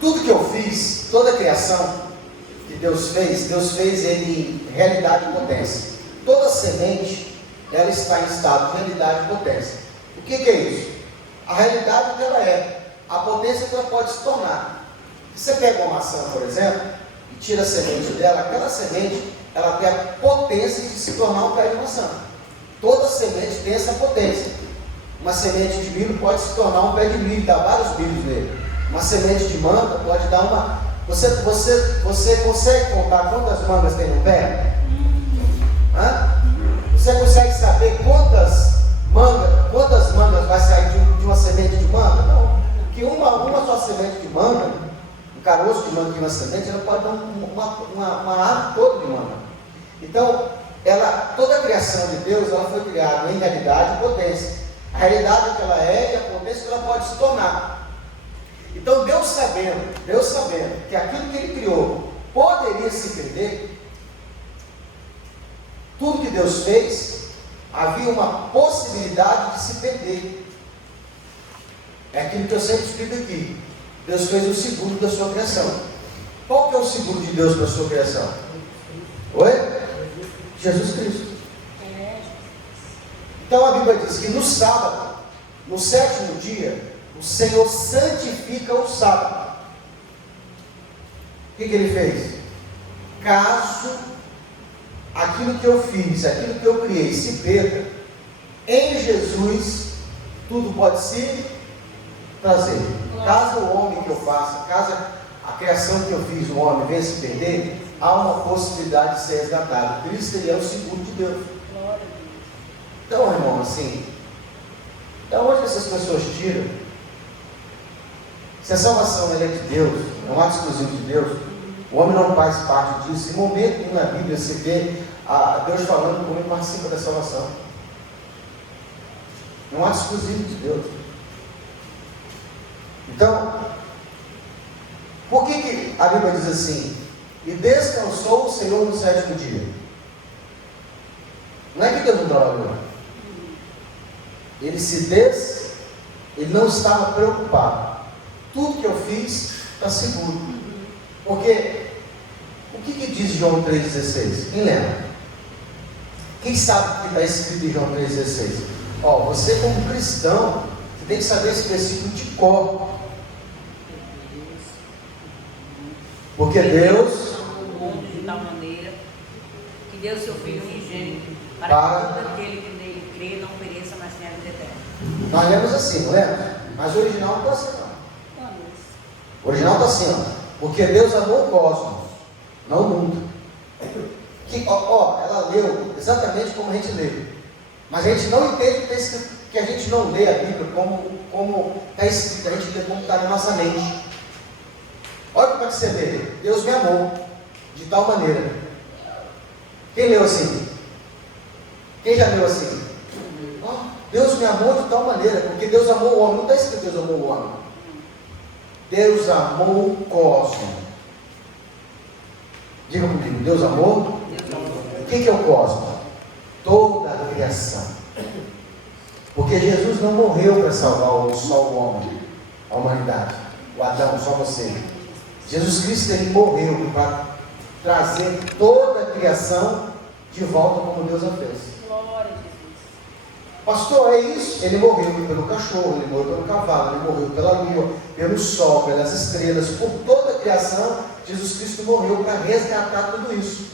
Tudo que eu fiz, toda a criação que Deus fez ele em realidade e potência. Toda semente, ela está em estado de realidade e potência. O que é isso? A realidade que ela é, a potência que ela pode se tornar. Você pega uma maçã, por exemplo, e tira a semente dela, aquela semente, ela tem a potência de se tornar um pé de maçã. Toda semente tem essa potência. Uma semente de milho pode se tornar um pé de milho, dá vários milhos nele. Uma semente de manga pode dar uma... Você consegue contar quantas mangas tem no pé? Você consegue saber quantas mangas vai sair de uma semente de manga? Não. Porque uma só semente de manga, um caroço de manga e uma semente, ela pode dar uma árvore toda de manga. Então, toda a criação de Deus, ela foi criada em realidade e potência. A realidade que ela é e a potência que ela pode se tornar. Então, Deus sabendo que aquilo que Ele criou poderia se perder, tudo que Deus fez, havia uma possibilidade de se perder. É aquilo que eu sempre explico aqui. Deus fez o seguro da sua criação. Qual que é o seguro de Deus para a sua criação? Oi? Jesus Cristo. Então a Bíblia diz que no sábado, no sétimo dia, o Senhor santifica o sábado. O que Ele fez? Caso aquilo que eu fiz, aquilo que eu criei se perca, em Jesus tudo pode se trazer. Caso o homem que eu faça, caso a criação que eu fiz, o homem, venha se perder, há uma possibilidade de ser resgatado. Cristo é o seguro de Deus. Então, irmão, assim, da onde essas pessoas tiram? Se a salvação é de Deus, é um ato exclusivo de Deus, o homem não faz parte disso. Em momento nenhum na Bíblia se vê Deus falando como ele participa da salvação. É um ato exclusivo de Deus. Então, por que a Bíblia diz assim? E descansou o Senhor no sétimo dia. Não é que Deus não trabalhou. Ele não estava preocupado. Tudo que eu fiz está seguro. Porque, o que diz João 3,16? Quem lembra? Quem sabe o que está escrito em João 3,16? Você como cristão, você tem que saber esse versículo de cor. Porque Deus amou o mundo de tal maneira que deu seu Filho unigênito para que todo aquele que nele crê não pereça, mas tenha a vida eterna. Nós lemos assim, não lemos? Mas o original não está assim, não. O original está assim, ó. Porque Deus amou o cosmos, não o mundo. Ela leu exatamente como a gente lê. Mas a gente não entende o que está escrito, que a gente não lê a Bíblia como está escrito, a gente lê como está na nossa mente. Olha para você ver, Deus me amou de tal maneira. Quem leu assim? Quem já leu assim? Deus me amou de tal maneira, porque Deus amou o homem. Não está escrito Deus amou o homem. Deus amou o cosmos. Diga comigo, Deus amou? O que é o cosmos? Toda a criação. Porque Jesus não morreu para salvar só o homem, a humanidade, o Adão, só você. Jesus Cristo, Ele morreu para trazer toda a criação de volta como Deus a fez. Glória a Jesus. Pastor, é isso? Ele morreu pelo cachorro, Ele morreu pelo cavalo, Ele morreu pela lua, pelo sol, pelas estrelas, por toda a criação. Jesus Cristo morreu para resgatar tudo isso.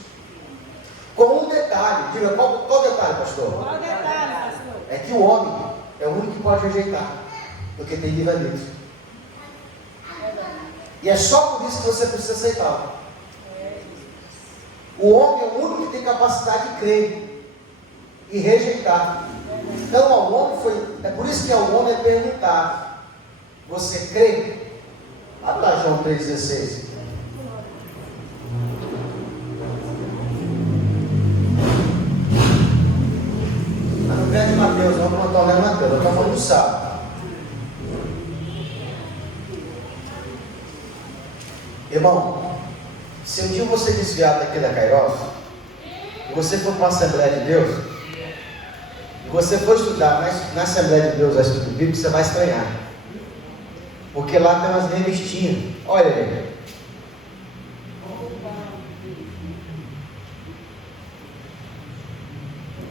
Com um detalhe, diga, qual detalhe, pastor? Qual detalhe, pastor? É que o homem é o único que pode rejeitar, porque tem livre-arbítrio. E é só por isso que você precisa aceitá-lo. O homem é o único que tem capacidade de crer e rejeitar. Então ao homem é por isso que ao homem é perguntado: você crê? Olha lá João 3,16. Mas não crê de Mateus, não, não estou lendo Mateus, eu estou falando do sábado. Irmão, se um dia você desviar daqui da Kairos, e você for para uma Assembleia de Deus, e você for estudar na Assembleia de Deus a estudo bíblico, você vai estranhar. Porque lá tem umas revistinhas. Olha aí.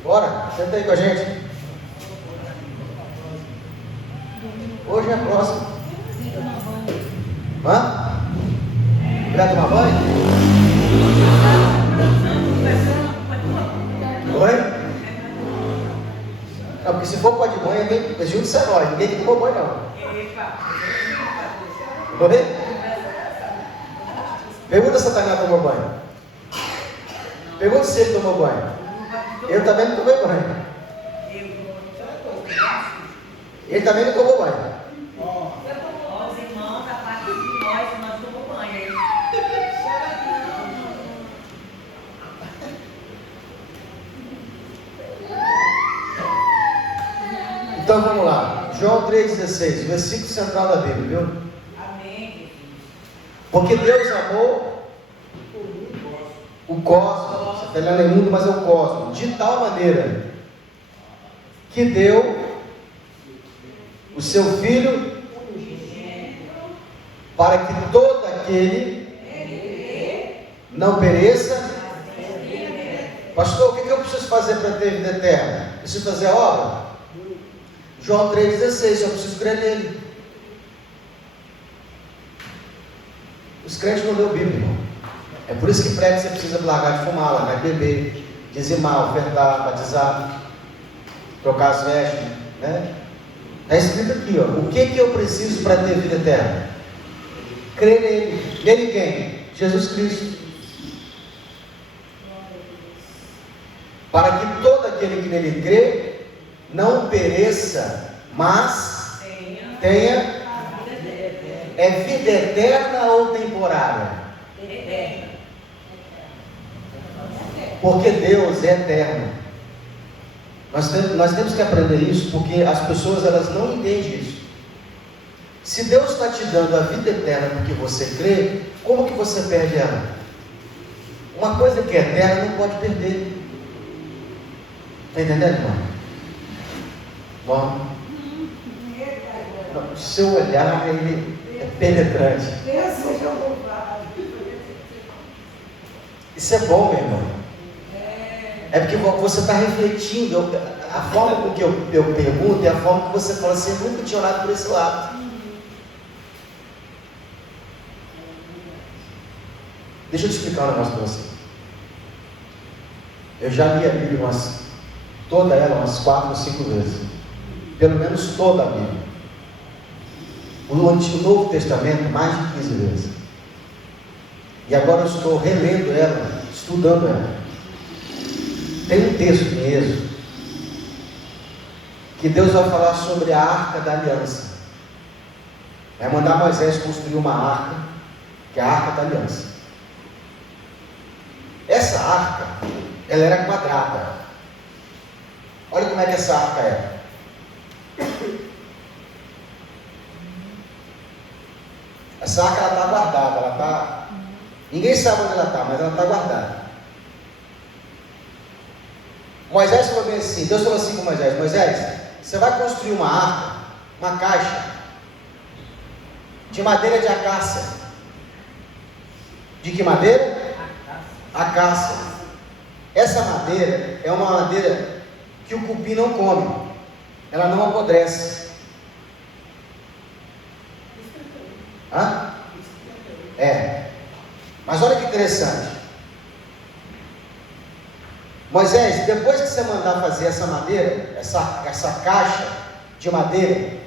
Bora, senta aí com a gente. Hoje é próximo. Hã? Vai tomar banho? Oi? Não, porque se for pode banho, é junto de nós. Ninguém que tomou banho, não. Oi? Pergunta se a Tainá tomou banho. Pergunta se ele tomou banho. Eu também não tomei banho. Ele também não tomou banho. Os irmãos, a parte de nós, nós tomamos banho. Então vamos lá. João 3,16, versículo central da Bíblia, viu? Amém. Porque Deus amou o cosmos, você está lendo em mundo, mas é o cosmos, de tal maneira que deu o seu Filho para que todo aquele não pereça. Pastor, o que eu preciso fazer para ter vida eterna? Preciso fazer a obra? João 3,16, eu preciso crer nele. Os crentes não lêem Bíblia, irmão. É por isso que prega, você precisa largar de fumar, largar de beber, dizimar, ofertar, batizar, trocar as vestes, né? Está escrito aqui, ó, o que eu preciso para ter vida eterna? Crer nele. Nele quem? Jesus Cristo. Para que todo aquele que nele crê não pereça, mas tenha é vida eterna ou temporária? Eterna. Porque Deus é eterno. Nós temos que aprender isso, porque as pessoas elas não entendem isso. Se Deus está te dando a vida eterna porque você crê, como que você perde ela? Uma coisa que é eterna não pode perder. Está entendendo, irmão? Bom, o seu olhar ele é penetrante. Isso é bom, meu irmão. É porque você está refletindo. A forma com que eu pergunto é a forma que você fala assim: eu nunca tinha olhado por esse lado. Deixa eu te explicar um negócio para você. Eu já li a Bíblia toda ela umas 4 ou 5 vezes. Pelo menos toda a Bíblia. O Novo Testamento mais de 15 vezes. E agora eu estou relendo ela, estudando ela. Tem um texto em Êxodo que Deus vai falar sobre a Arca da Aliança. Vai mandar Moisés construir uma arca, que é a Arca da Aliança. Essa arca, ela era quadrada. Olha como é que essa arca é. Essa arca ela está guardada, ninguém sabe onde ela está, mas ela está guardada. Moisés falou bem assim, Deus falou assim com Moisés: Moisés, você vai construir uma arca, uma caixa de madeira de acácia. De que madeira? Acácia. Essa madeira é uma madeira que o cupim não come, ela não apodrece. Hã? É. Mas olha que interessante. Moisés, depois que você mandar fazer essa madeira, essa caixa de madeira,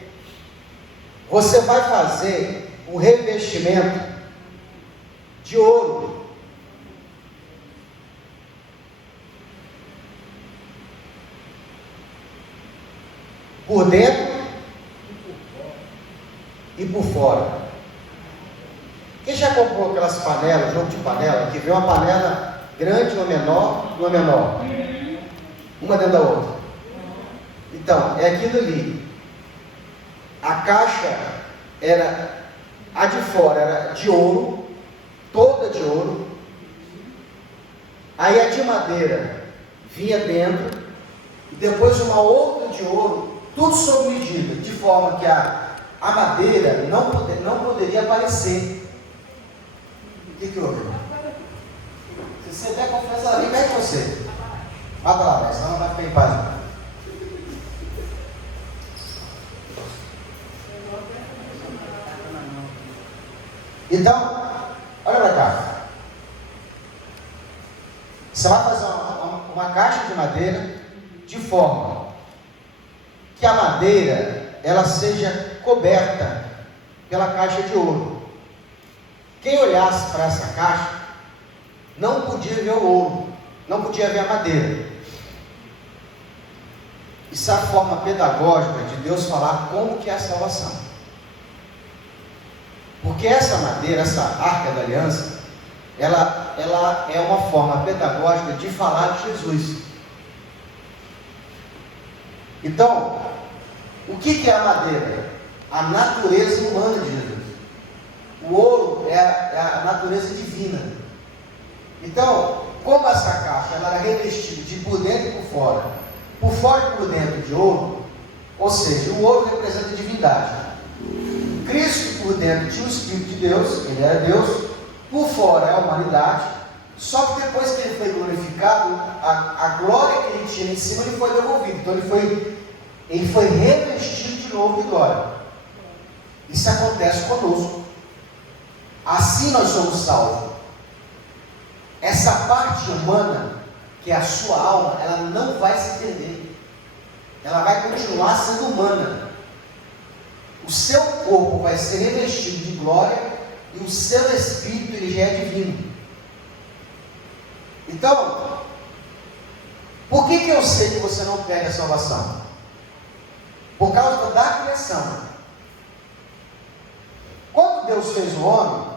você vai fazer um revestimento de ouro. Por dentro e por fora. Quem já comprou aquelas panelas, jogo de panela, que vem uma panela grande, uma menor, uma dentro da outra? Então, é aquilo ali. A caixa era, a de fora era de ouro, toda de ouro. Aí a de madeira vinha dentro, e depois uma outra de ouro, tudo sob medida, de forma que a madeira não poderia aparecer. O que houve? Se você der confiança, ela vem perto de você. Mata lá, senão não vai ficar em paz. Então, olha para cá. Você vai fazer uma caixa de madeira de forma que a madeira ela seja coberta pela caixa de ouro. Quem olhasse para essa caixa não podia ver o ouro, não podia ver a madeira. Isso é a forma pedagógica de Deus falar como que é a salvação. Porque essa madeira, essa arca da aliança, ela é uma forma pedagógica de falar de Jesus. Então, o que é a madeira? A natureza humana de Jesus. O ouro é a natureza divina. Então, como essa caixa ela era revestida de por dentro e por fora e por dentro de ouro, ou seja, o ouro representa a divindade. Cristo por dentro tinha o Espírito de Deus, ele era Deus, por fora é a humanidade, só que depois que ele foi glorificado, a glória que ele tinha em cima lhe foi devolvida. Então ele foi revestido de novo de glória. Isso acontece conosco. Assim nós somos salvos. Essa parte humana, que é a sua alma, ela não vai se perder. Ela vai continuar sendo humana. O seu corpo vai ser revestido de glória e o seu espírito ele já é divino. Então, por que eu sei que você não perde a salvação? Por causa da criação. Quando Deus fez o homem,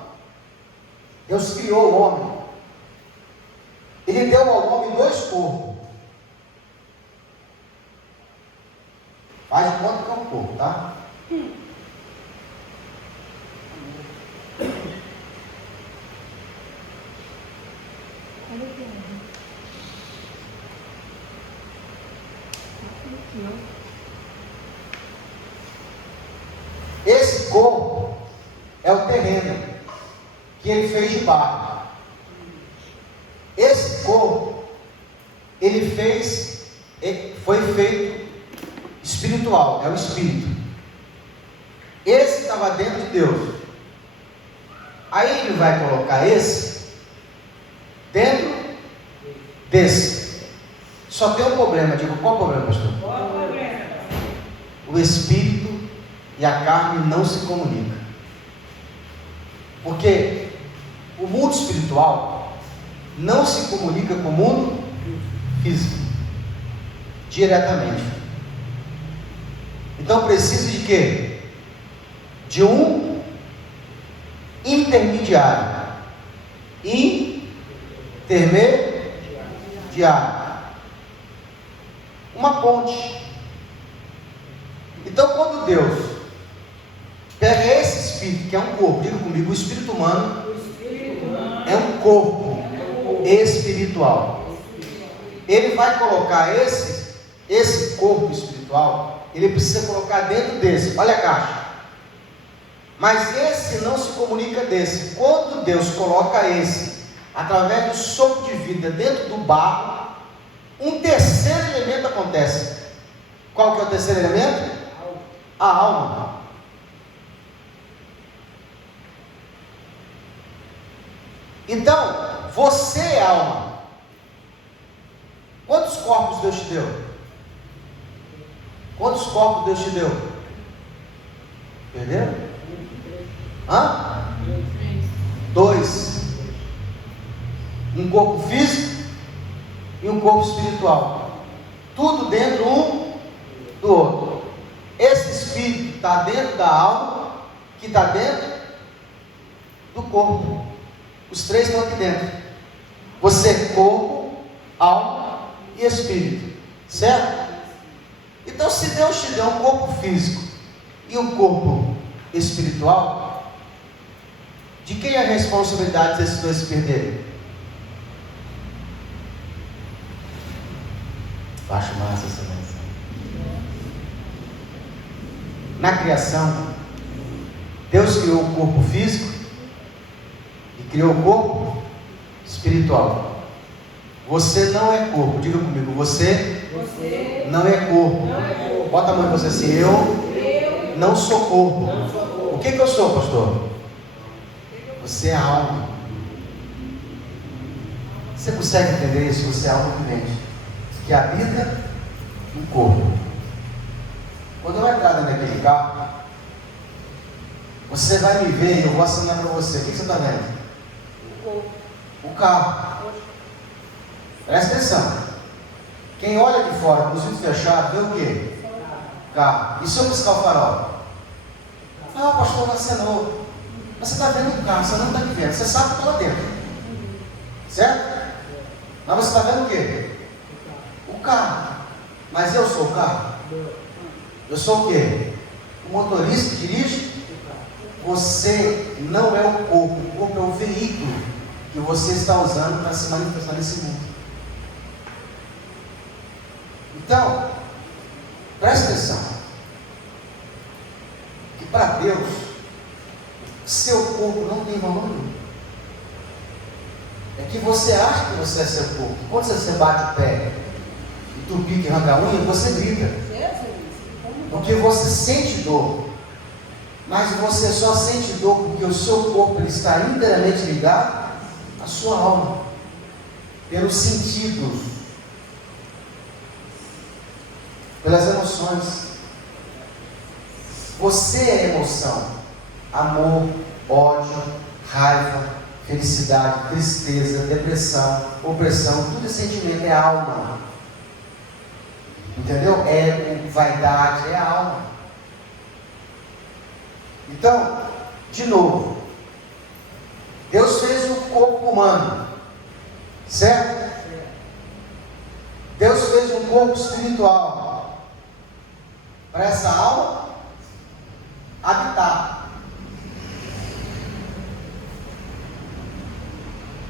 Deus criou o homem. Ele deu ao homem 2 corpos. Faz de conta que é um corpo, tá? Esse corpo é o terreno que ele fez de barro. Esse corpo foi feito espiritual, é o espírito. Esse estava dentro de Deus. Aí ele vai colocar esse dentro desse. Só tem um problema. Digo, qual o problema, pastor? Qual o problema? O espírito e a carne não se comunicam. Porque o mundo espiritual não se comunica com o mundo físico diretamente. Então precisa de quê? De um intermediário. Intermediário. Uma ponte. Então quando Deus pega esse espírito, que é um corpo, diga comigo, o espírito humano é um corpo espiritual. Ele vai colocar esse corpo espiritual, ele precisa colocar dentro desse. Olha a caixa. Mas esse não se comunica desse. Quando Deus coloca esse, através do sopro de vida dentro do barro, um terceiro elemento acontece. Qual que é o terceiro elemento? A alma. Então, você é alma. Quantos corpos Deus te deu? Quantos corpos Deus te deu? Perderam? 2. Um corpo físico e um corpo espiritual. Tudo dentro um do outro. Esse espírito está dentro da alma, que está dentro do corpo. Os 3 estão aqui dentro. Você é corpo, alma e espírito. Certo? Então, se Deus te deu um corpo físico e um corpo espiritual, de quem é a responsabilidade desses 2 se perderem? Acho massa essa menção. Na criação, Deus criou o corpo físico e criou o corpo espiritual. Você não é corpo. Diga comigo, você não é corpo. Bota a mão em você assim, eu não sou corpo. O que eu sou, pastor? Você é alma. Você consegue entender isso? Você é alma vivente, que habita no corpo. Quando eu entrar dentro daquele carro, você vai me ver e eu vou assinar para você. O que você está vendo? O carro. Presta atenção. Quem olha de fora com os olhos fechados, vê o quê? Carro. E se eu piscar o farol? Ah, pastor, você é novo. Mas você está vendo o carro, você não está me vendo. Você sabe que está lá dentro. Certo? Mas você está vendo o quê? O carro. Mas eu sou o carro? Eu sou o quê? O motorista que dirige? Você não é o corpo é o veículo que você está usando para se manifestar nesse mundo. Então, preste atenção, que para Deus, seu corpo não tem valor nenhum. É que você acha que você é seu corpo. Quando você bate o pé e tu pica e arranca a unha, você grita. Porque você sente dor. Mas você só sente dor porque o seu corpo ele está inteiramente ligado à sua alma, pelos sentidos, pelas emoções. Você é emoção, amor, ódio, raiva, felicidade, tristeza, depressão, opressão, tudo é sentimento, é alma. Entendeu? É vaidade, é alma. Então, de novo, Deus fez o corpo humano, certo? Deus fez um corpo espiritual para essa alma habitar.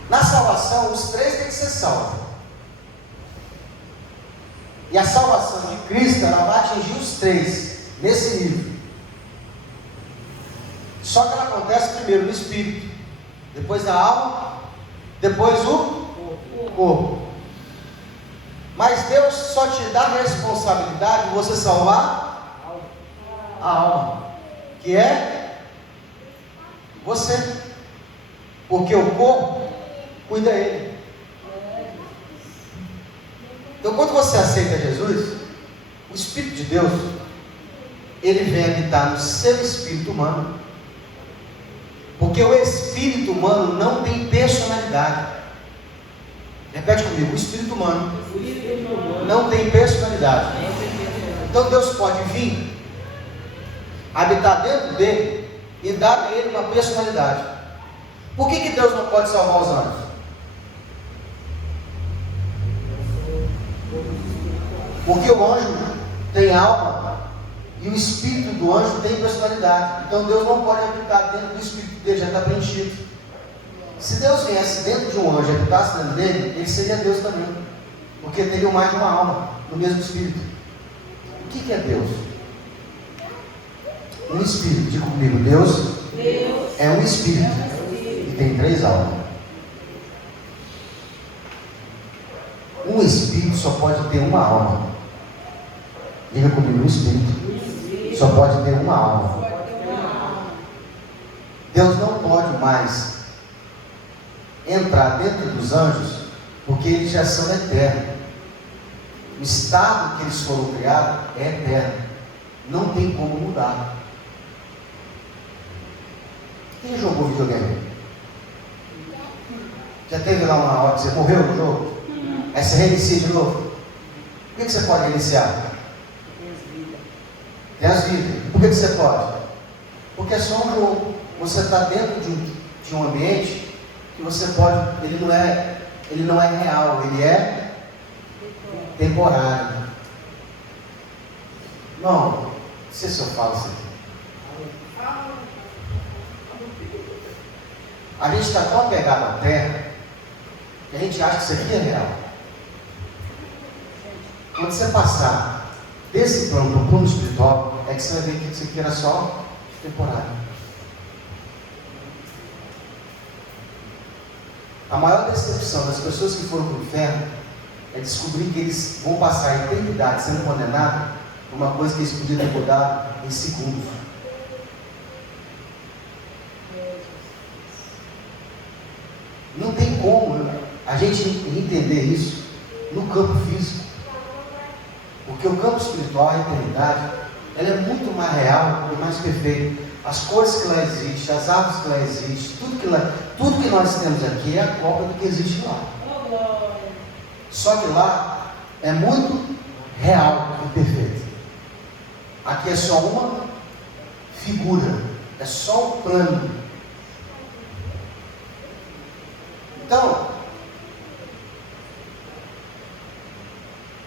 Na salvação, os três têm que ser salvos. E a salvação de Cristo, ela vai atingir os três, nesse nível. Só que ela acontece primeiro no espírito, depois na alma, depois o corpo. Mas Deus só te dá a responsabilidade de você salvar a alma, que é você. Porque o corpo cuida dele. Então, quando você aceita Jesus, o Espírito de Deus, ele vem habitar no seu espírito humano. Porque o espírito humano não tem personalidade. Repete comigo, o espírito humano não tem personalidade. Então Deus pode vir, habitar dentro dele e dar a ele uma personalidade. Por que Deus não pode salvar os anjos? Porque o anjo tem alma e o espírito do anjo tem personalidade. Então Deus não pode habitar dentro do espírito dele, já está preenchido. Se Deus viesse dentro de um anjo e habitasse dentro dele, ele seria Deus também, porque teria mais de uma alma no mesmo espírito. O que é Deus? Um espírito. Diga comigo, Deus é um espírito e tem três almas. Um espírito só pode ter uma alma. Diga comigo, um espírito só pode ter uma alma. Deus não pode mais entrar dentro dos anjos, porque eles já são eternos. O estado que eles foram criados é eterno, não tem como mudar. Quem jogou videogame? Já teve lá uma hora que você morreu no jogo? Aí você reinicia de novo. Por que você pode reiniciar? Tem as vidas. Por que você pode? Porque é só um jogo. Você está dentro de um ambiente que você pode, ele não é real, ele é temporário. Não sei se eu falo isso aqui. A gente está tão apegado à terra que a gente acha que isso aqui é real. Quando você passar desse plano para o plano espiritual, é que você vai ver que isso aqui era só temporário. A maior decepção das pessoas que foram para o inferno é descobrir que eles vão passar a eternidade sendo condenados por uma coisa que eles podiam ter mudado em segundos. Não tem como a gente entender isso no campo físico. Porque o campo espiritual, a eternidade, ela é muito mais real e mais perfeita. As cores que lá existem, as árvores que lá existem, tudo que nós temos aqui é a cópia do que existe lá. Só que lá é muito real e perfeito. Aqui é só uma figura, é só um plano. Então,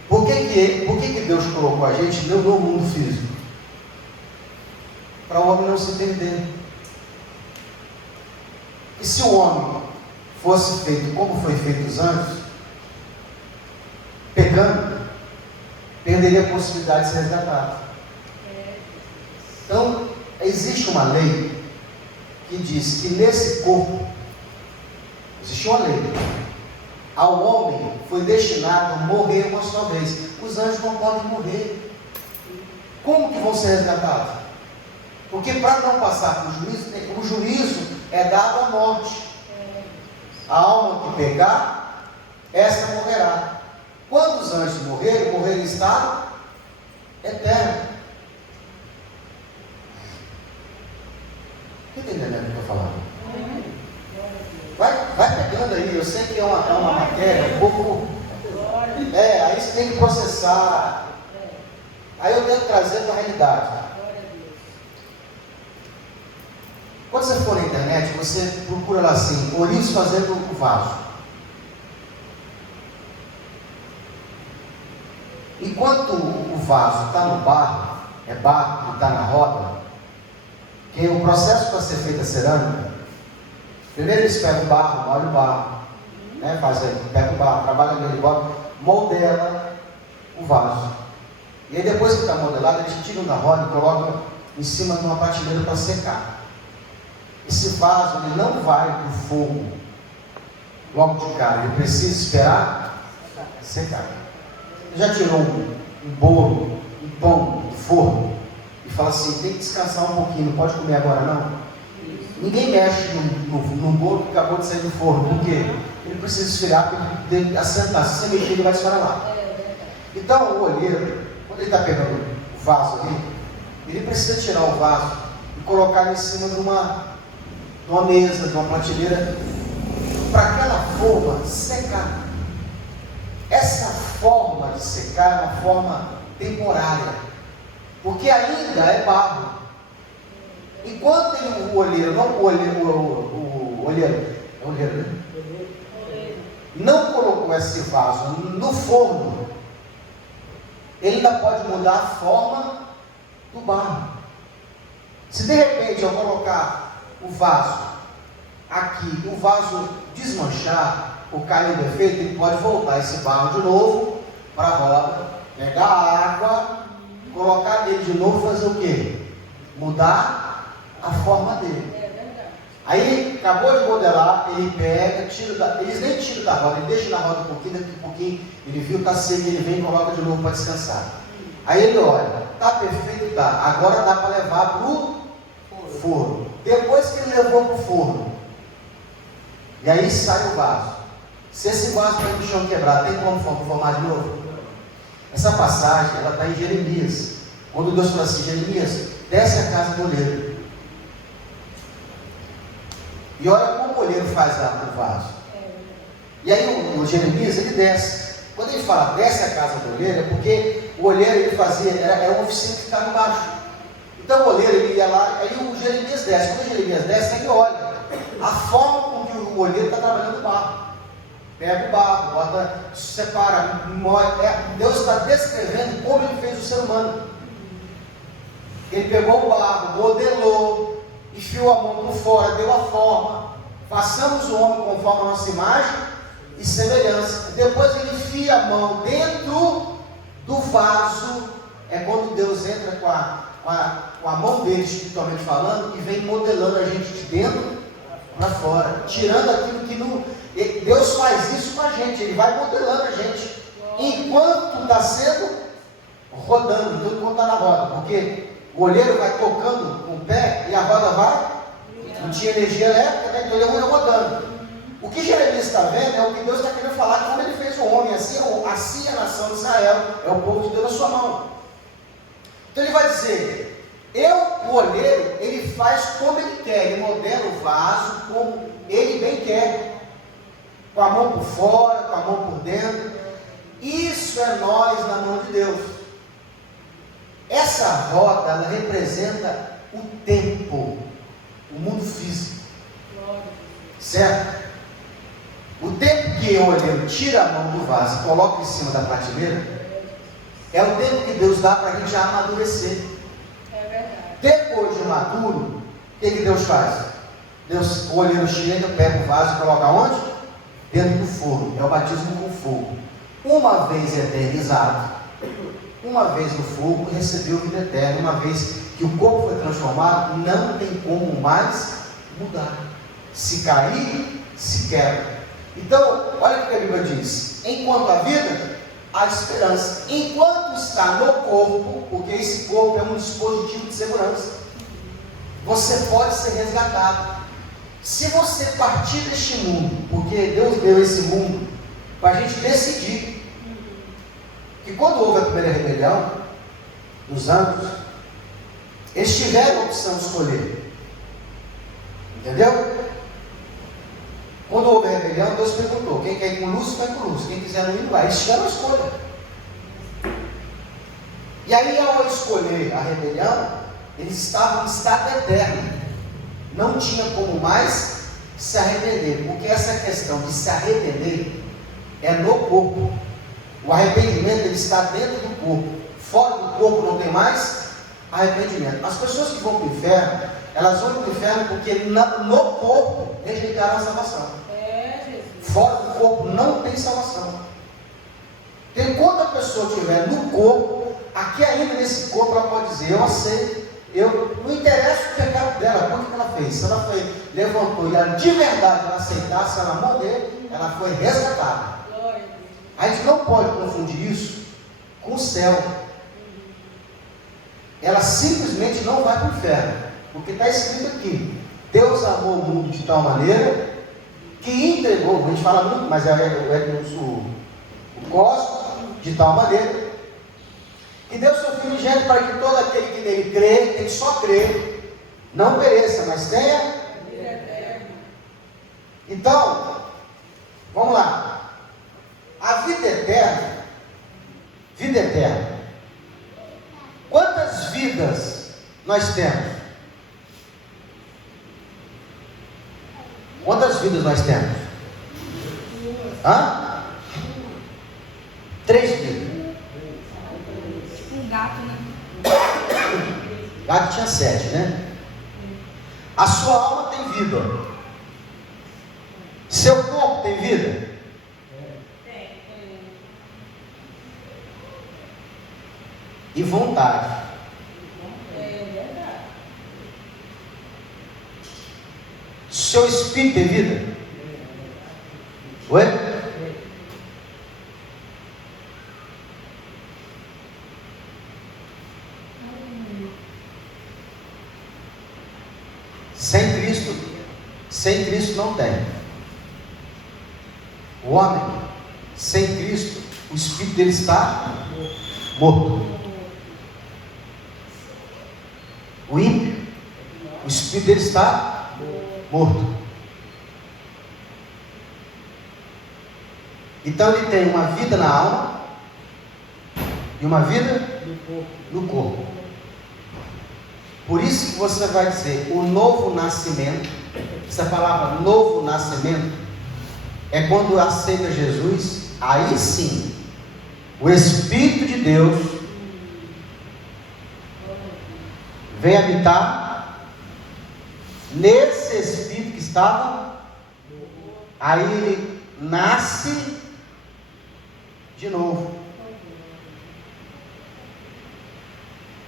por que Deus colocou a gente no mundo físico? Para o homem não se entender. E se o homem fosse feito como foi feito os anjos, pecando, perderia a possibilidade de ser resgatado. Então, existe uma lei que diz que nesse corpo, existe uma lei, ao homem foi destinado a morrer uma só vez. Os anjos não podem morrer. Como que vão ser resgatados? Porque para não passar por juízo, o juízo é dado à morte. A alma que pecar, essa morrerá. Quando os anjos morreram em estado eterno. Está entendendo o que eu estou falando? Vai pegando aí, eu sei que é uma matéria um pouco. Aí você tem que processar. Aí eu tento trazer para a realidade. Quando você for na internet, você procura lá assim, ouriços fazendo o vaso. Enquanto o vaso está no barro, é barro que está na roda, que o processo para ser feita a cerâmica, primeiro eles pegam o barro, molham o barro, né? Pega o barro, trabalha nele, moldela o vaso. E aí depois que está modelado, eles tiram da roda e colocam em cima de uma prateleira para secar. Esse vaso ele não vai para o fogo logo de cara, ele precisa esperar secar. Você já tirou um bolo, um pão do forno e fala assim, tem que descansar um pouquinho, não pode comer agora não? Ninguém mexe no bolo que acabou de sair do forno, por quê? Ele precisa esfriar para ele assentar, se você mexer ele vai esfarelar. Então o olheiro, quando ele está pegando o vaso ali, ele precisa tirar o vaso e colocar em cima de uma mesa, de uma prateleira, para aquela forma secar. Essa forma de secar é uma forma temporária, porque ainda é barro. Enquanto o olheiro não colocou esse vaso no forno, ele ainda pode mudar a forma do barro. Se de repente eu colocar o vaso aqui, o vaso desmanchar, o cair defeito, ele pode voltar esse barro de novo para a roda, pegar a água, colocar nele de novo, fazer o quê? Mudar a forma dele. Aí acabou de modelar, ele pega, eles nem tiram da roda, ele deixa na roda um pouquinho, daqui a pouquinho ele viu que está seco, ele vem e coloca de novo para descansar. Aí ele olha, está perfeito, tá, agora dá para levar para o forno. Depois que ele levou para o forno, e aí sai o vaso. Se esse vaso cair no chão quebrar, tem como formar de novo? Essa passagem, ela está em Jeremias. Quando Deus falou assim, Jeremias, desce a casa do olheiro. E olha como o olheiro faz lá o vaso. E aí o Jeremias, ele desce. Quando ele fala, desce a casa do olheiro, é porque o olheiro, ele fazia, era uma oficina que ficava embaixo. Então o olheiro, ele ia lá, aí o Jeremias desce. Quando o Jeremias desce, ele olha a forma com que o olheiro está trabalhando o barro. Pega o barro, bota, separa, molha. Deus está descrevendo como ele fez o ser humano. Ele pegou o barro, modelou, enfiou a mão por fora, deu a forma. Façamos o homem conforme a nossa imagem e semelhança. Depois ele enfia a mão dentro do vaso. É quando Deus entra com a mão dele, espiritualmente falando, e vem modelando a gente de dentro para fora, tirando aquilo que não. Deus faz isso com a gente, Ele vai modelando a gente, enquanto está sendo rodando, então enquanto está na roda, porque o olheiro vai tocando com o pé e a roda vai, não tinha energia elétrica, né? Então ele vai rodando. O que Jeremias está vendo é o que Deus está querendo falar, como Ele fez o homem, assim a nação de Israel, é o povo de Deus na sua mão. Então ele vai dizer, o olheiro, ele faz como ele quer, ele modela o vaso como ele bem quer, com a mão por fora, com a mão por dentro. Isso é nós na mão de Deus. Essa roda, ela representa o tempo, o mundo físico, certo? O tempo que o olheiro tira a mão do vaso e coloca em cima da prateleira, é o tempo que Deus dá para a gente amadurecer. Depois de maduro, o que Deus faz? O olheiro chega, pega o vaso e coloca onde? Dentro do forno. É o batismo com fogo. Uma vez eternizado, uma vez no fogo, recebeu vida eterna. Uma vez que o corpo foi transformado, não tem como mais mudar. Se cair, se quebra. Então, olha o que a Bíblia diz: enquanto a vida, há esperança. Enquanto está no corpo, porque esse corpo é um dispositivo de segurança, você pode ser resgatado. Se você partir deste mundo, porque Deus deu esse mundo para a gente decidir, que quando houve a primeira rebelião, dos anjos, eles tiveram a opção de escolher, entendeu? Quando houve a rebelião, Deus perguntou: quem quer ir com luz, vai com luz, quem quiser não ir, não vai. Eles tiveram a escolha. E aí, ao escolher a rebelião, eles estavam em estado eterno, não tinha como mais se arrepender, porque essa questão de se arrepender é no corpo. O arrependimento, ele está dentro do corpo. Fora do corpo não tem mais arrependimento. As pessoas que vão para o inferno, elas vão para o inferno porque no corpo rejeitaram a salvação. Fora do corpo não tem salvação. Enquanto a pessoa estiver no corpo, aqui ainda nesse corpo, ela pode dizer: eu aceito, não interessa o pecado dela, o que ela fez. Se ela levantou e ela de verdade ela aceitasse, ela morrer, ela foi resgatada. A gente não pode confundir isso com o céu. Ela simplesmente não vai para o inferno, porque está escrito aqui: Deus amou o mundo de tal maneira que entregou, a gente fala muito, mas é o cosmos, de tal maneira que deu seu Filho unigênito para que todo aquele que nele crê, tem que só crer, não pereça, mas tenha. Então, vamos lá. A vida eterna, quantas vidas nós temos? Quantas vidas nós temos? 3 vidas. Tipo um gato, né? Gato tinha 7, né? A sua alma tem vida. Seu corpo tem vida? E vontade. Seu espírito tem vida? Oi? Sem Cristo não tem. O homem sem Cristo, o espírito dele está morto. O ímpio, o espírito dele está morto. Então ele tem uma vida na alma e uma vida no corpo. Por isso que você vai dizer o novo nascimento. Essa palavra novo nascimento é quando aceita Jesus. Aí sim o Espírito de Deus vem habitar nesse Espírito que estava. Aí ele nasce de novo.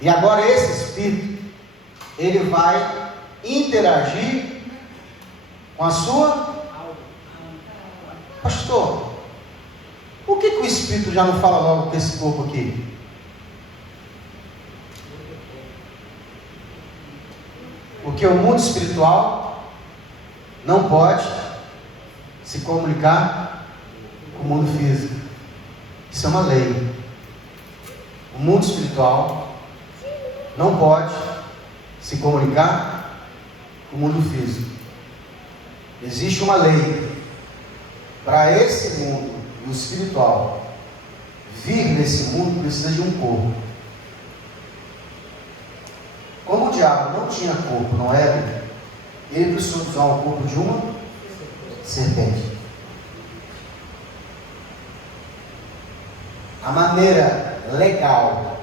E agora esse Espírito, ele vai interagir com a sua pastor, por que o Espírito já não fala logo com esse corpo aqui? Porque o mundo espiritual não pode se comunicar com o mundo físico. Isso é uma lei. O mundo espiritual não pode se comunicar com o mundo físico. Existe uma lei. Para esse mundo, o espiritual, vir nesse mundo, precisa de um corpo. Como o diabo não tinha corpo, não era? Ele precisou usar o corpo de uma serpente. A maneira legal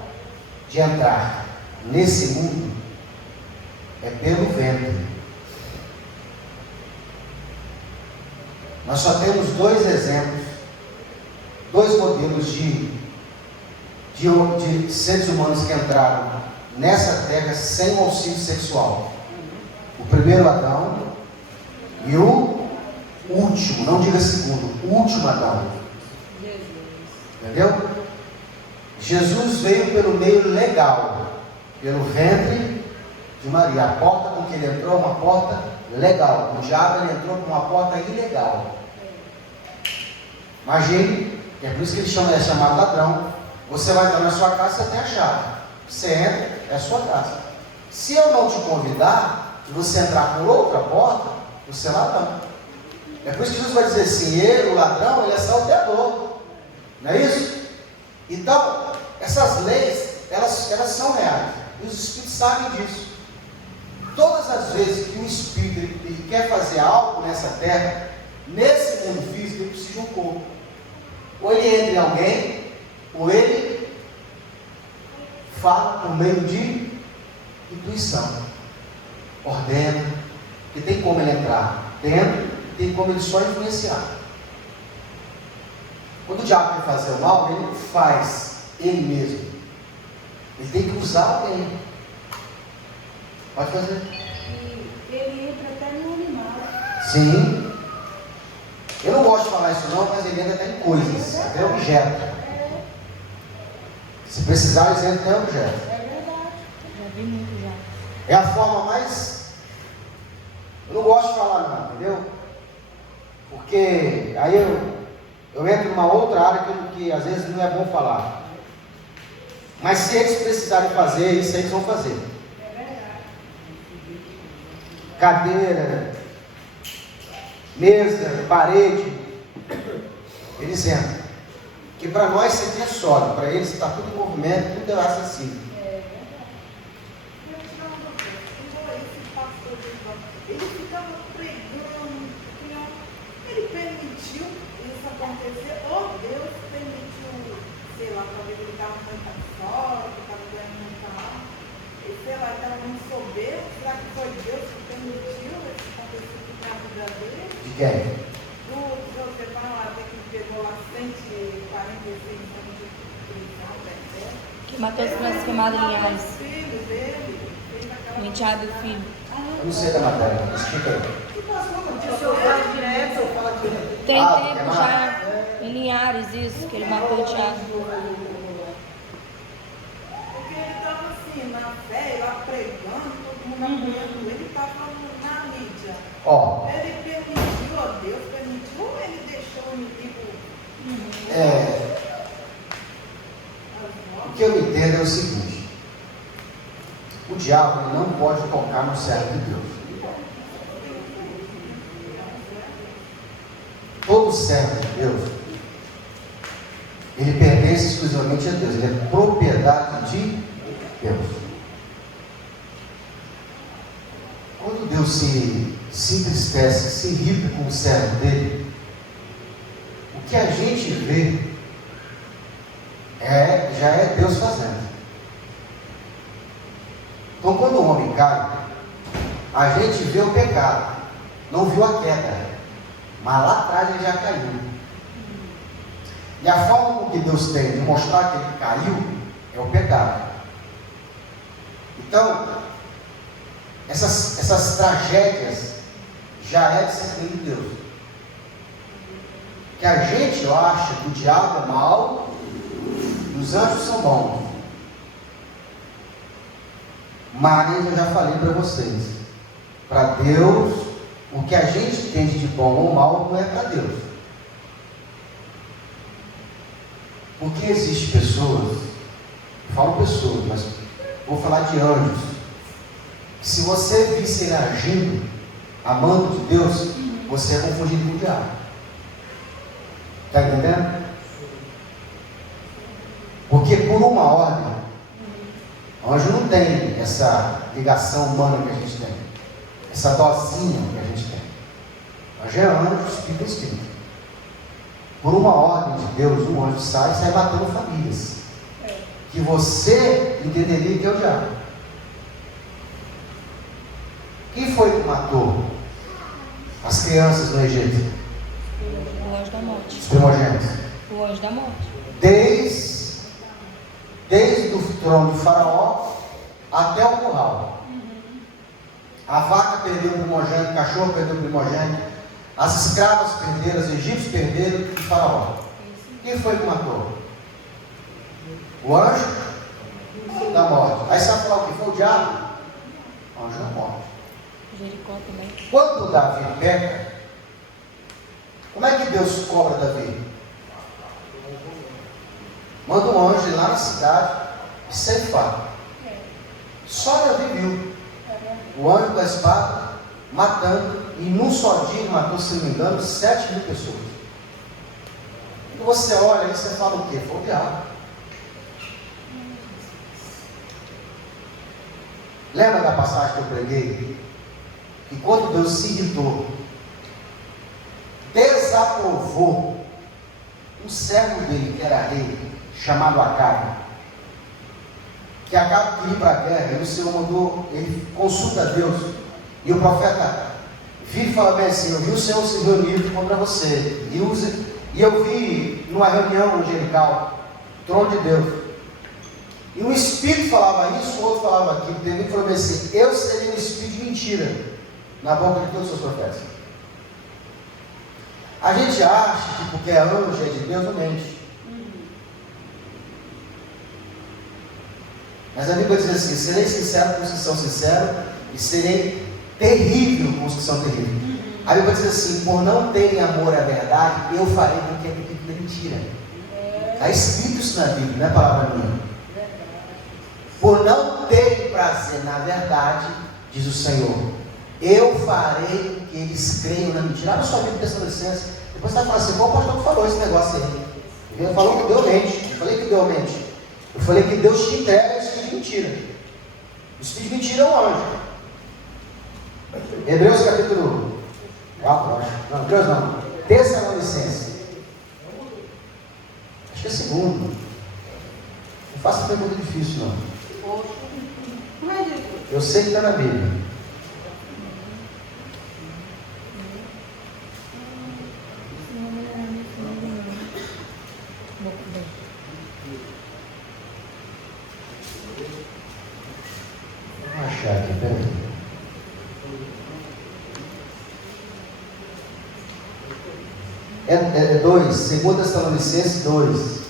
de entrar nesse mundo é pelo ventre. Nós só temos dois exemplos, dois modelos de seres humanos que entraram nessa terra sem auxílio sexual. O primeiro Adão e o último, não diga segundo, o último Adão. Entendeu? Jesus veio pelo meio legal, pelo ventre de Maria. A porta com que ele entrou é uma porta legal. O diabo ele entrou por uma porta ilegal. Imagine, é por isso que ele é chamado ladrão. Você vai entrar na sua casa, você tem a chave. Você entra, é a sua casa. Se eu não te convidar, e você entrar por outra porta, você é ladrão. É por isso que Jesus vai dizer assim, ele, o ladrão, ele é salteador. Não é isso? Então, essas leis, elas são reais. E os espíritos sabem disso. Todas as vezes que um espírito ele quer fazer algo nessa terra, nesse mundo físico, ele precisa de um corpo. Ou ele entra em alguém, ou ele fala por meio de intuição. Ordena, que tem como ele entrar dentro, tem como ele só influenciar. Quando o diabo quer fazer o mal, ele não faz ele mesmo. Ele tem que usar alguém. Pode fazer. E ele entra até no animal. Sim. Eu não gosto de falar isso não, mas ele entra até em coisas, até objeto. Se precisar, eles entram até objeto. É verdade. Já vi muito já. É a forma mais... Eu não gosto de falar não, entendeu? Porque aí eu entro numa outra área que às vezes não é bom falar. Mas se eles precisarem fazer, isso aí eles vão fazer. É verdade. Cadeira, mesa, parede, eles entram. Que para nós isso aqui é sólido, para eles está tudo em movimento, tudo é acessível. Ele ficava pregando, ele permitiu isso acontecer, ou Deus permitiu, sei lá, talvez ele estava muito fora, estava ganhando muita alma, e sei lá, estava muito soberbo. Será que foi Deus que permitiu isso acontecer na vida dele? De quem? Do você fala até que pegou lá 146 anos de prisão, Que Mateus transformado em Linhares. filho dele, fez aquela. O enteado do filho. Eu não sei da matéria, explica aí. Que passou no O senhor fala direto ou fala direto? Tem Ah, tempo porque já em Linhares isso, que ele matou o Tiago. Porque ele estava assim, na fé, lá pregando, todo mundo apoiando ele, estava na mídia. Ó, Ele permitiu, ó, Deus permitiu, ou ele deixou o inimigo o que eu entendo é o seguinte: o diabo ele não pode tocar no servo de Deus. Todo servo de Deus, ele pertence exclusivamente a Deus, ele é propriedade de Deus. Quando Deus se entristece, se irrita com o servo dele, o que a gente vê já é Deus fazendo. Então, quando o homem cai, a gente vê o pecado, não viu a queda, mas lá atrás ele já caiu. E a forma com que Deus tem de mostrar que ele caiu é o pecado. Então, essas tragédias já é disciplina de Deus. que a gente acha que o diabo é mau e os anjos são bons. Mas eu já falei para vocês, para Deus, o que a gente entende de bom ou mal não é para Deus. Porque existem pessoas, eu falo pessoas, mas vou falar de anjos, que se você visse ele agindo, amando de Deus, você é confundido com o diabo. Está entendendo? Porque por uma ordem, o anjo não tem essa ligação humana que a gente tem, essa dosinha que a gente tem. O anjo é anjo, espírito é espírito. Por uma ordem de Deus, um anjo sai matando famílias, que você entenderia que é o diabo. Quem foi que matou as crianças no Egito? O anjo da morte. Os primogênitos. O anjo da morte. Desde o trono de Faraó até o curral. A vaca perdeu o primogênito, o cachorro perdeu o primogênito, as escravas perderam, os egípcios perderam e Faraó. Quem foi que matou? O anjo da morte. Aí você vai falar o que? Foi o diabo? O anjo da morte. Jericó também. Quando Davi peca, como é que Deus cobra Davi? Manda um anjo ir lá na cidade e ceifar. Só Davi viu o anjo da espada matando, e num só dia ele matou, se não me engano, 7.000 pessoas. E você olha e você fala o quê? Foi o diabo. Lembra da passagem que eu preguei? Que quando Deus se irritou, desaprovou um servo dele, que era rei, chamado Acabe, que Acabe queria ir para a guerra, e o Senhor mandou, ele consulta a Deus, e o profeta vive e fala bem assim: eu vi o Senhor se reunir contra você, e eu vi numa reunião angelical, trono de Deus, e um espírito falava isso, o outro falava aquilo, e falou bem assim: eu serei um espírito de mentira na boca de todos os seus profetas. A gente acha que porque é anjo, é de Deus, não mente. Mas a Bíblia diz assim: serei sincero com os que são sinceros, e serei terrível com os que são terríveis. A Bíblia diz assim: por não terem amor à verdade, eu farei com que é mentira. Está escrito isso na Bíblia, não é palavra minha. Por não terem prazer na verdade, diz o Senhor, eu farei com que eles creiam na mentira. Abre a sua Bíblia, Tessalonicenses. Depois você vai falar assim: qual pastor que falou esse negócio aí? Ele falou que Deus mente. Eu falei que Deus mente. Eu falei que Deus te entrega o espírito de mentira. O espírito de mentira é um anjo. Hebreus capítulo 4, acho. Não, Hebreus não. Tessalonicenses. Acho que é segundo. Não faça pergunta difícil, não. Eu sei que está na Bíblia. Vou achar aqui, peraí. É 2, 2 Tessalonicenses 2.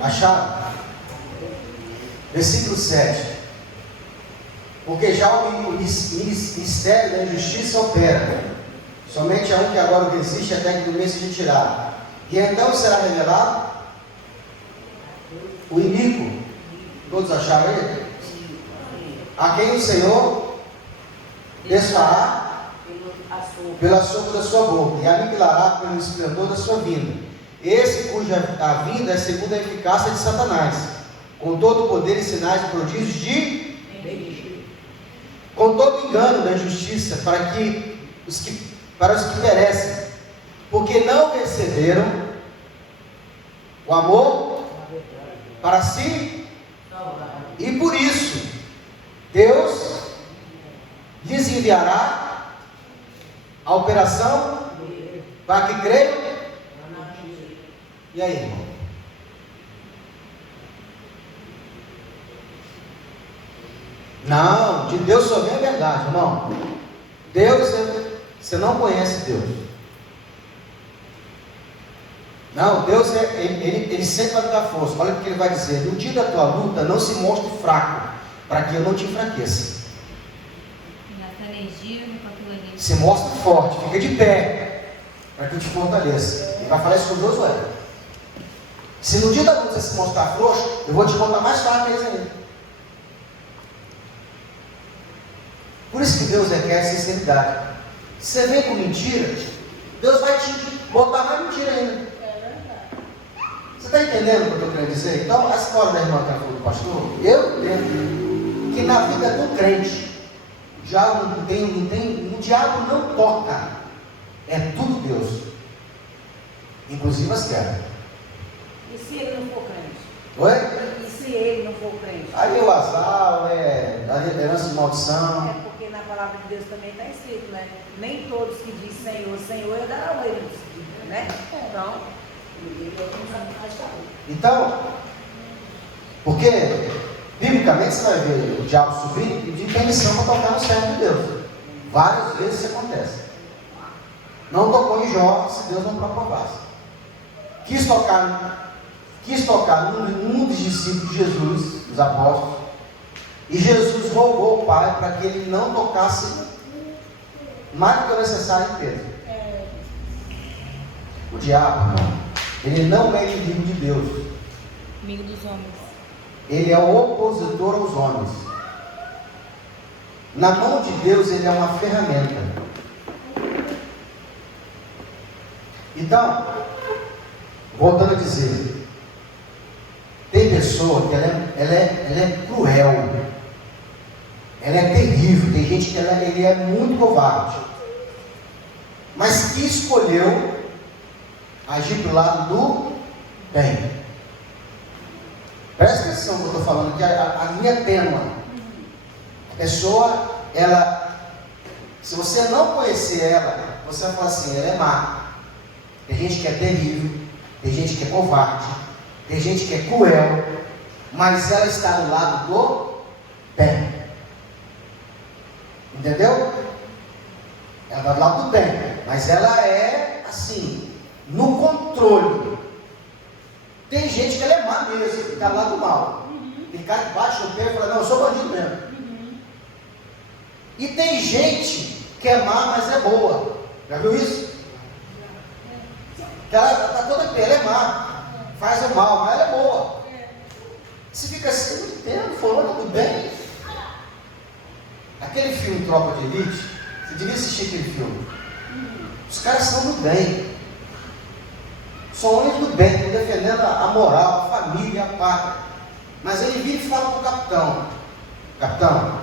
Acharam? Versículo 7. Porque já o mistério da injustiça opera, somente há um que agora resiste até que do meio seja tirado. E então será revelado o iníquo. Todos acharam ele? A quem o Senhor desfará pela sombra da sua boca, e aniquilará pelo esplendor da sua vinda. Esse cuja a vinda é segundo a eficácia de Satanás, com todo o poder e sinais e prodígios com todo o engano da injustiça, para os que perecem, porque não receberam o amor para si, e por isso Deus lhes enviará a operação Para que creiam? E aí, irmão? Não, de Deus só vem a verdade, irmão. Deus, você não conhece Deus. Não, Deus, ele sempre vai dar força. Olha o que ele vai dizer: no dia da tua luta, não se mostre fraco, para que eu não te enfraqueça. Gasta energia no papel. Se mostre forte, fica de pé, para que eu te fortaleça. Ele vai falar isso com Josué. Se no dia da luta você se mostrar frouxo, eu vou te botar mais fraco ainda. Por isso que Deus requer sinceridade. Se você vem com mentira, Deus vai te botar mais mentira ainda. Você está entendendo o que eu estou querendo dizer? Então, a história da irmã que ela falou do pastor, eu entendo que na vida do crente, o diabo o diabo não toca. É tudo Deus. Inclusive as quedas. E se ele não for crente? Oi? E se ele não for crente? Aí o azar, a herança de maldição. É porque na palavra de Deus também está escrito, né? Nem todos que dizem Senhor, Senhor, darão ele, né? Então, porque biblicamente você vai ver o diabo subir e pedir permissão para tocar no servo de Deus. Várias vezes isso acontece. Não tocou em Jó se Deus não aprovasse. Quis tocar num dos discípulos de Jesus, dos apóstolos, e Jesus rogou ao Pai para que ele não tocasse mais do que o necessário em Pedro. O diabo, irmão, ele não é inimigo de Deus. Amigo dos homens. Ele é o opositor aos homens. Na mão de Deus ele é uma ferramenta. Então, voltando a dizer, tem pessoa que ela é cruel, ela é terrível, tem gente que ele é muito covarde, mas que escolheu agir do lado do bem. Presta atenção no que eu estou falando, que a linha é tênue. A pessoa, se você não conhecer ela, você vai falar assim, ela é má. Tem gente que é terrível, tem gente que é covarde, tem gente que é cruel, mas ela está do lado do bem. Entendeu? Ela está do lado do bem, mas ela é assim, no controle. Tem gente que ela é má mesmo, que está do lado do mal. Tem cara que bate no pé e fala, não, eu sou bandido mesmo. E tem gente que é má, mas é boa. Já viu isso? Ela está toda ela é má, faz o mal, mas ela é boa. Você fica assim, eu não entendo, falando do bem. Aquele filme Tropa de Elite, você devia assistir aquele filme. Os caras são do bem. São homens do bem, estão defendendo a moral, a família, a pátria. Mas ele vira e fala para o capitão: capitão,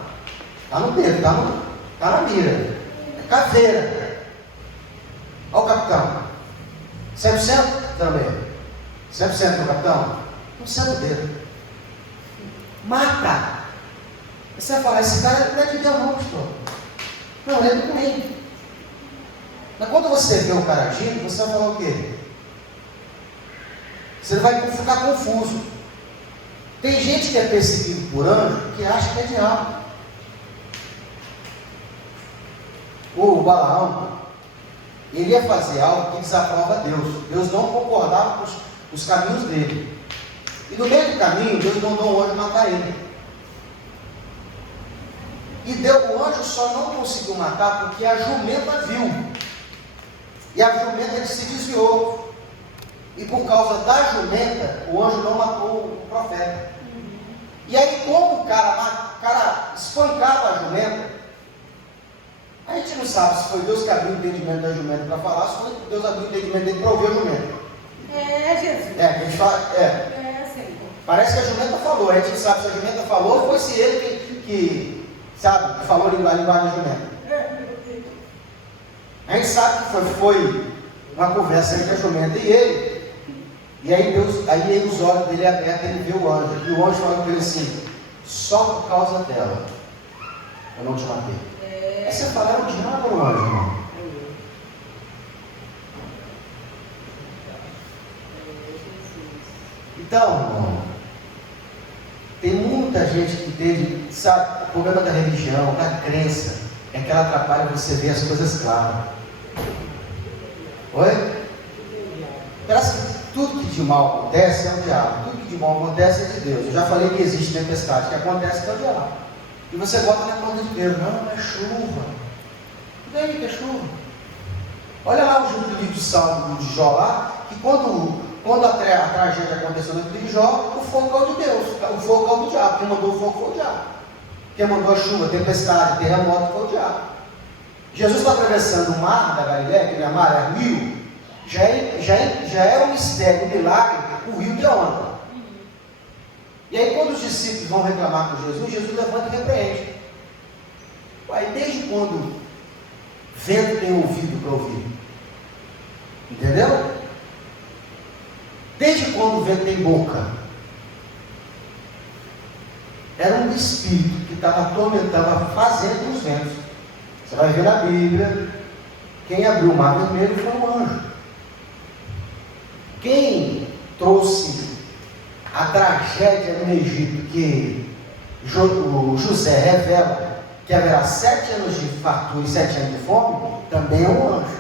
está no dedo, está na mira, é caveira. Olha o capitão. 100% também. 100% do capitão? 100% do dedo. Mata. Você vai falar, esse cara não é de Deus não, pastor. Não, ele é do bem. Mas quando você vê o cara agindo, você vai falar o quê? Você vai ficar confuso. Tem gente que é perseguido por anjo que acha que é diabo. O Balaão, ele ia fazer algo que desaprova Deus. Deus não concordava com os caminhos dele. E no meio do caminho, Deus mandou um anjo matar ele. E o anjo só não conseguiu matar porque a jumenta viu. E a jumenta se desviou. E por causa da jumenta, o anjo não matou o profeta. E aí, como o cara espancava a jumenta, a gente não sabe se foi Deus que abriu o entendimento da jumenta para falar, se foi Deus abriu o entendimento dele para ouvir a jumenta. É, Jesus. A gente fala, Senhor. parece que a jumenta falou, a gente não sabe se a jumenta falou ou foi se ele que falou a linguagem da jumenta. A gente sabe que foi uma conversa entre a jumenta e ele. E aí os olhos dele abertos, ele vê o anjo. E o anjo falou para ele assim: só por causa dela eu não te matei. Aí você fala, é o diabo ou o anjo, irmão? Então, irmão, tem muita gente que teve, sabe, o problema da religião, da crença, é que ela atrapalha você ver as coisas claras. Oi? Parece que tudo que de mal acontece é o diabo, tudo que de mal acontece é de Deus. Eu já falei que existe tempestade, que acontece é o diabo. E você bota na conta de Deus, não, é chuva. E daí que é chuva? Olha lá o livro de Salmo de Jó lá, que quando a tragédia aconteceu no livro de Jó, o fogo é o de Deus, o fogo é o do diabo. Quem mandou o fogo foi o diabo. Quem mandou a chuva, tempestade, terremoto foi o diabo. Jesus está atravessando o mar da Galileia, que é mar é rio, já é um mistério, um milagre, o rio de onda. E aí quando os discípulos vão reclamar com Jesus, Jesus levanta e repreende. Aí desde quando vento tem ouvido para ouvir? Entendeu? Desde quando o vento tem boca? Era um espírito que estava atormentando, fazendo os ventos. Você vai ver na Bíblia, quem abriu o mar vermelho foi um anjo. Quem trouxe a tragédia no Egito, que José revela que haverá 7 anos de fartura e 7 anos de fome, também é um anjo.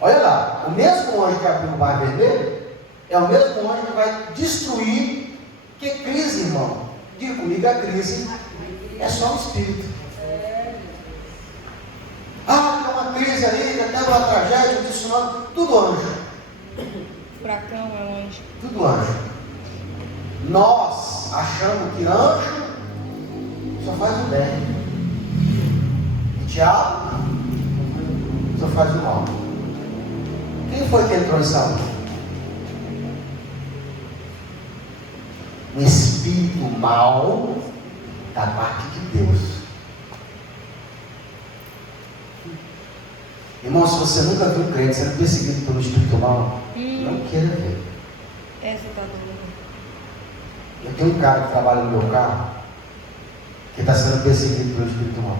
Olha lá, o mesmo anjo que abriu o mar vermelho é o mesmo anjo que vai destruir. Que crise, irmão? Diga comigo, a crise é só o espírito. Ah, tem uma crise aí, até uma tragédia, um tsunami, tudo anjo. Furacão é um anjo. Tudo anjo. Nós achamos que anjo só faz o bem. E diabo só faz o mal. Quem foi que entrou em Saúl? Um espírito mau da parte de Deus. Irmão, se você nunca viu um crente sendo perseguido pelo espírito mau, não queira ver. Essa tá doida. Eu tenho um cara que trabalha no meu carro que está sendo perseguido pelo espírito mau.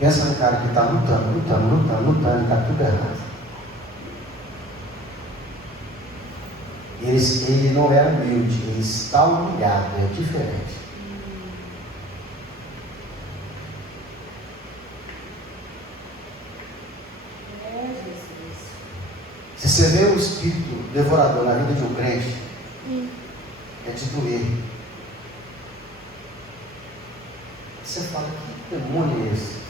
Pensa no cara que está lutando, e está tudo errado. Ele não é humilde, ele está humilhado, é diferente. Se você vê o espírito devorador na vida de um crente, é de doer. Você fala, que demônio é esse?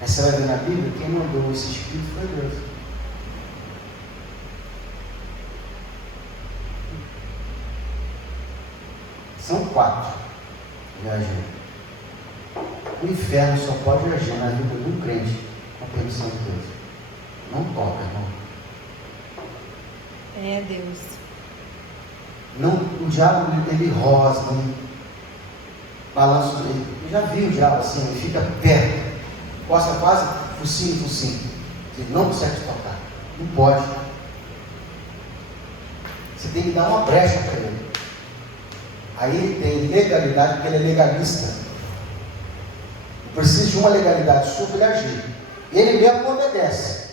Aí você vai ver na Bíblia, quem mandou esse espírito foi Deus. São 4 reagindo. O inferno só pode agir na vida de um crente com a permissão de Deus. Não toca, irmão. É Deus. Não, o diabo, ele rosa, ele balança. Eu já vi o diabo assim, ele fica perto, costa quase focinho. Ele não consegue tocar. Não pode. Você tem que dar uma brecha para ele. Aí ele tem legalidade, porque ele é legalista. Precisa de uma legalidade sua para ele agir. Ele mesmo obedece,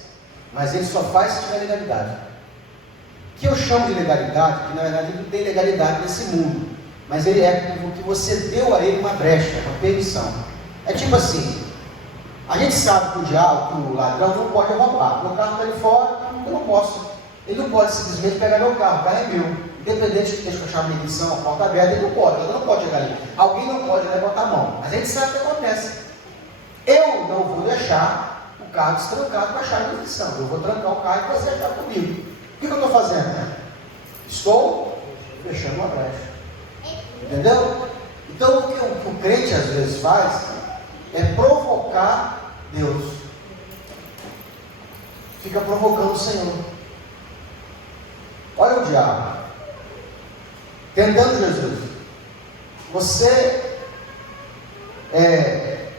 mas ele só faz se tiver legalidade. O que eu chamo de legalidade, que na verdade ele não tem legalidade nesse mundo, mas ele é porque você deu a ele uma brecha, uma permissão. É tipo assim, a gente sabe que o diabo, que o ladrão não pode roubar. Meu carro está ali fora, eu não posso. Ele não pode simplesmente pegar meu carro, o carro é meu. Independente de ter que achar uma ignição, a porta aberta, ele não pode chegar ali. Alguém não pode levantar a mão, mas a gente sabe o que acontece. Eu não vou deixar o carro destrancado com a chave de ignição. Eu vou trancar o carro e você achar comigo. O que eu estou fazendo? Estou fechando uma brecha. Entendeu? Então o que o crente às vezes faz é provocar Deus. Fica provocando o Senhor. Olha o diabo tentando Jesus. Você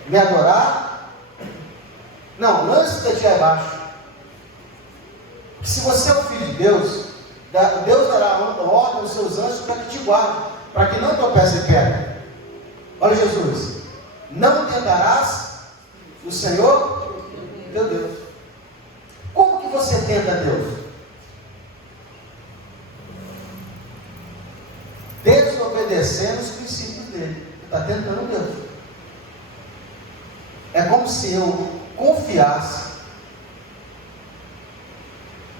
me adorar? Não, lance o dedinho abaixo. Porque se você é o filho de Deus, Deus dará ordem aos seus anjos para que te guardem, para que não tropece em pedra. Olha Jesus, não tentarás o Senhor teu Deus. Como que tenta Deus? Desobedecendo os princípios dele. Ele está tentando Deus. É como se eu confiasse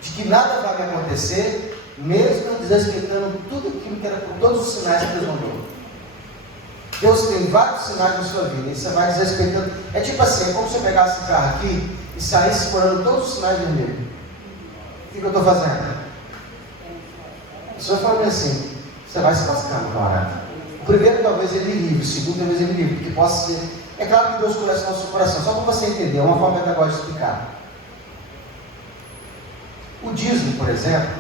de que nada vai me acontecer, mesmo desrespeitando tudo aquilo que era por todos os sinais que Deus mandou. Deus tem vários sinais na sua vida, e você vai desrespeitando. É tipo assim, é como se eu pegasse esse carro aqui e saísse explorando todos os sinais vermelhos. O que eu estou fazendo? O senhor falou assim, você vai se lascar, meu camarada. O primeiro talvez ele livre, o segundo talvez ele livre, porque possa ser. É claro que Deus conhece o nosso coração, só para você entender, é uma forma pedagógica de explicar. O dízimo, por exemplo,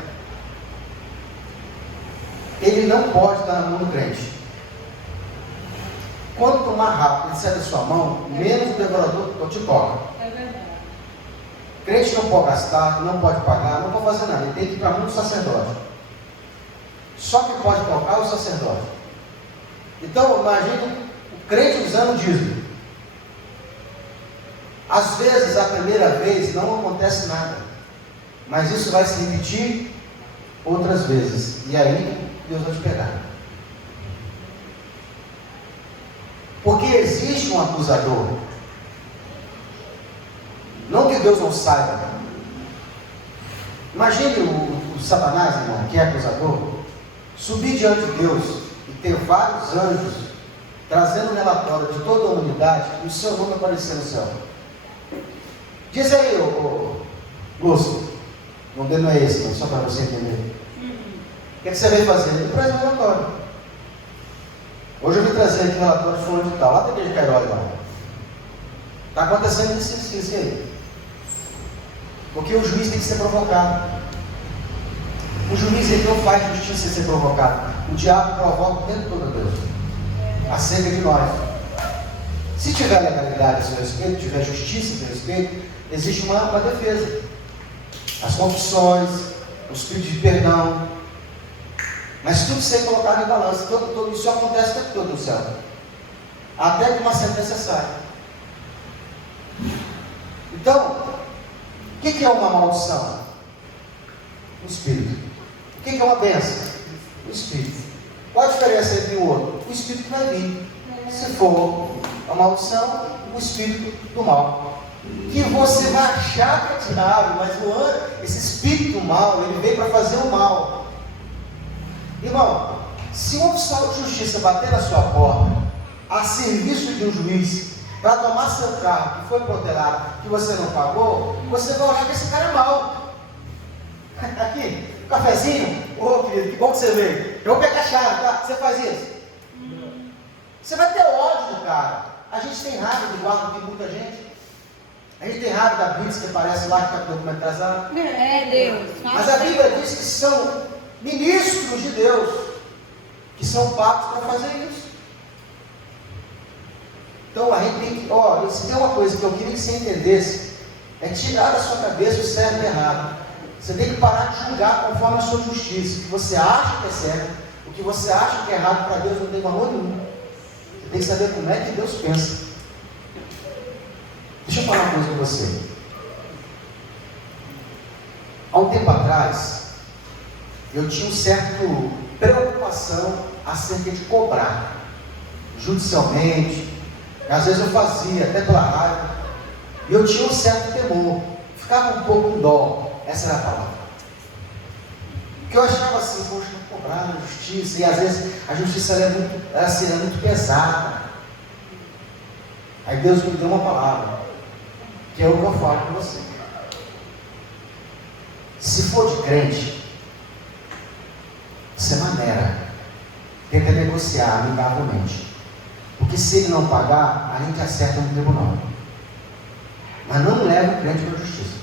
ele não pode estar na mão do crente. Quanto mais rápido ele sai da sua mão, menos o devorador te toca. É verdade. Crente não pode gastar, não pode pagar, não pode fazer nada. Ele tem que ir para a mão do sacerdote. Só que pode tocar o sacerdote. Então, imagine o crente usando o dízimo. Às vezes, a primeira vez, não acontece nada. Mas isso vai se repetir outras vezes. E aí, Deus vai te pegar. Porque existe um acusador. Não que Deus não saiba. Imagine o Satanás, irmão, que é acusador, subir diante de Deus e ter vários anjos trazendo um relatório de toda a humanidade e o seu nome aparecer no céu. Diz aí, Lúcio, o nome não é esse, não, só para você entender. O que você veio fazer? Ele traz um relatório. Hoje eu vim trazer aqui um relatório de fulano de tal, lá da igreja de Cairói, lá. Está acontecendo isso aí. Porque o juiz tem que ser provocado. O juiz ele não faz justiça sem ser provocado. O diabo provoca o tempo todo a Deus. Acerca de nós. Se tiver legalidade a seu respeito, tiver justiça a seu respeito, existe uma defesa. As confissões, os pedidos de perdão. Mas tudo ser colocado em balança. Isso acontece o tempo todo no céu. Até que uma sentença sai. Então, o que é uma maldição? O Espírito. O que é uma bênção? O Espírito. Qual a diferença entre o outro? O Espírito que vai vir. Se for a maldição, o Espírito do mal. Que você vai achar que é diabo, mas esse Espírito do mal, ele veio para fazer o mal. Irmão, se um oficial de justiça bater na sua porta, a serviço de um juiz, para tomar seu carro, que foi protelado, que você não pagou, você vai achar que esse cara é mau. Aqui, um cafezinho, ô querido, que bom que você veio. Eu vou pegar a chave, tá? Você faz isso? Você vai ter ódio do cara. A gente tem raiva do guarda de muita gente. A gente tem raiva da Bíblia que aparece lá, que está com o documento atrasado. É Deus. Mas a Bíblia diz que são ministros de Deus, que são pagos para fazer isso. Então a gente tem que, se tem uma coisa que eu queria que você entendesse, é tirar da sua cabeça o certo e o errado. Você tem que parar de julgar conforme a sua justiça. O que você acha que é certo, o que você acha que é errado para Deus não tem valor nenhum. Você tem que saber como é que Deus pensa. Deixa eu falar uma coisa com você. Há um tempo atrás, eu tinha uma certa preocupação acerca de cobrar judicialmente. Às vezes eu fazia, até pela raiva, e eu tinha um certo temor, ficava um pouco com dó, essa era a palavra. Porque eu achava assim, poxa, vou cobrar na justiça, e às vezes a justiça era muito pesada. Aí Deus me deu uma palavra, que é o que eu falo com você. Se for de crente, você maneira, tenta negociar amigavelmente. Porque se ele não pagar, a gente acerta no tribunal. Mas não leva o crente para a justiça.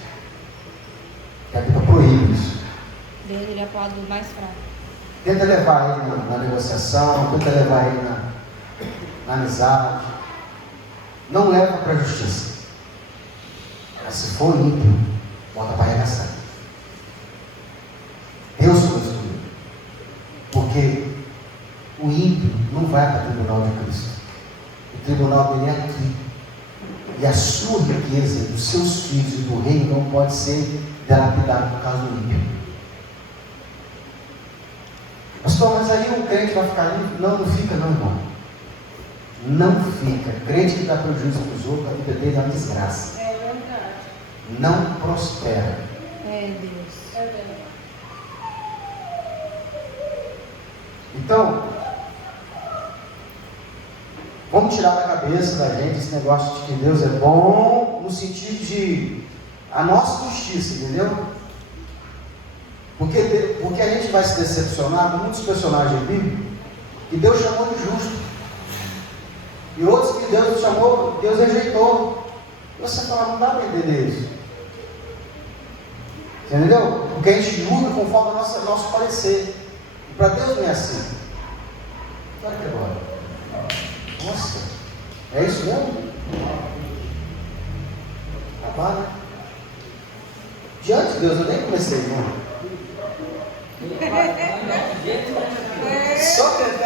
Porque a Bíblia proíbe isso. Deus ele é o lado mais fraco. Tenta levar ele na negociação, tenta levar ele na amizade. Não leva para a justiça. Mas se for ímpio, bota para arregaçar. Deus foi escolhido. Porque o ímpio não vai para o tribunal de Cristo. O tribunal dele é aqui. E a sua riqueza, dos seus filhos e do reino não pode ser dela cuidar por causa do ímpio. Pastor, mas aí o crente vai ficar livre? Não, não fica não, irmão. Não fica. Crente que dá prejuízo para os outros, a vida dele é uma desgraça. É verdade. Não prospera. É Deus. É verdade. Então, vamos tirar da cabeça da gente esse negócio de que Deus é bom, no sentido de a nossa justiça, entendeu? Porque a gente vai se decepcionar com muitos personagens bíblicos que Deus chamou de justo, e outros que Deus chamou, Deus rejeitou. E você fala, não dá para entender isso. Você entendeu? Porque a gente julga conforme o nosso parecer. E para Deus não é assim. Olha que agora. Nossa, é isso mesmo? Acabar, né? Diante de Deus, eu nem comecei, não. Só tentando.